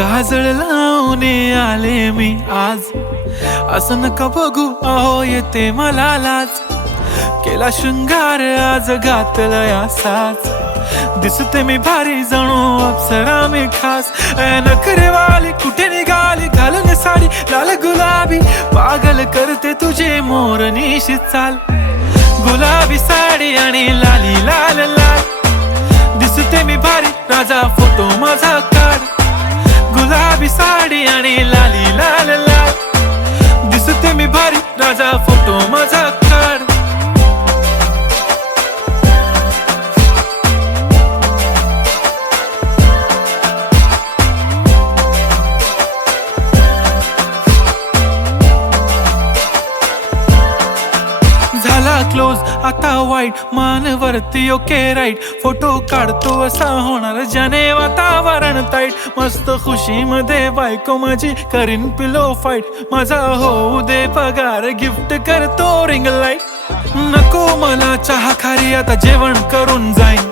काजळ लावून आले मी आज, असं नका बघू अहो येते मला लाज. केला शृंगार आज घातलाय असाच, दिसते मी भारी जणू अप्सरा मी खास. नखरेवाली कुठे निघाली घालून साडी लाल गुलाबी, पागल करते तुझे मोरनीशी चाल. गुलाबी साडी आणि लाली लाल लाल, दिसते मी भारी राजा फोटो माझा काढ. गुलाबी साडी आणि लाली लाल लाल, दिसते मी भारी राजा फोटो माझा काढ. झाला क्लोज आता वाईट मानवरती ओके राईट, फोटो काढतो असा होणार ज्याने वातावरण ताईट. मस्त खुशी मध्ये बायको माझी करीन पिलो फाईट, माझा होऊ दे पगार गिफ्ट करतो रिंग लाईट. नको मला चहा खारी आता जेवण करून जाईन,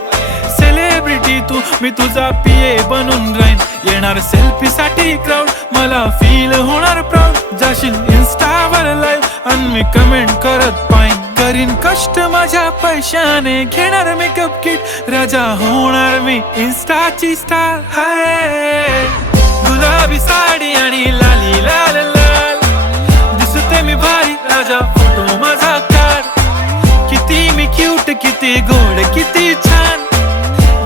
सेलिब्रिटी तू मी तुझा पिये बनून राहीन. येणार सेल्फी साठी क्राऊड मला फील होणार प्राऊड, जाशील इन्स्टावर लाईव्ह आणि मी कमेंट करत पाईन. करीन कष्ट माझ्या पैशाने घेणार मेकअप किट, राजा होणार मी इन्स्टाची स्टार. हाय गुलाबी साडी आणि लाली लाल लाल, दिसते मी भारी राजा फोटो माझा काढ. किती मी क्यूट किती गोड किती छान,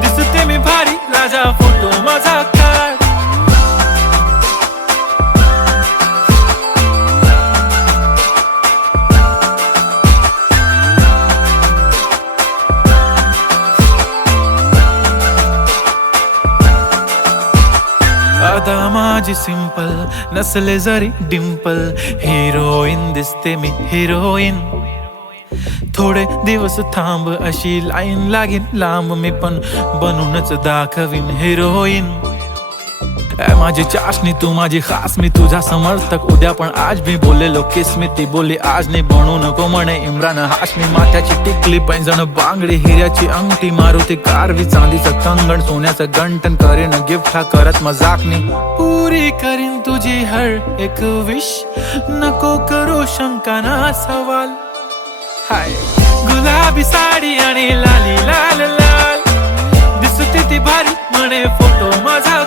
दिसते मी भारी राजा फोटो माझा काढ. आता माझी सिंपल नसले जरी डिंपल, हिरोईन दिसते मी हिरोईन. थोडे दिवस थांब अशी लाईन लागेल लांब, मी पण बनूनच दाखवीन हिरोईन. माझी चाशनी तू माझी खास, मी तुझा समर्थक उद्या पण आज मी बोललेलो किस मी, ती बोली आज नाही बनू नको म्हणे इम्रान हाशमी. माथ्याची टिकली पैंजण बांगडी हिऱ्याची अंगठी, मारुती कारवी चांदीचं कंगण सोन्याचं गंटन. करीन गिफ्ट हा करत मजाकनी, पुरी करीन तुझी हर एक विश, नको करू शंका ना सवाल. हाय गुलाबी साडी आणि लाली लाल लाल, दिसते ती भारी म्हणे फोटो माझा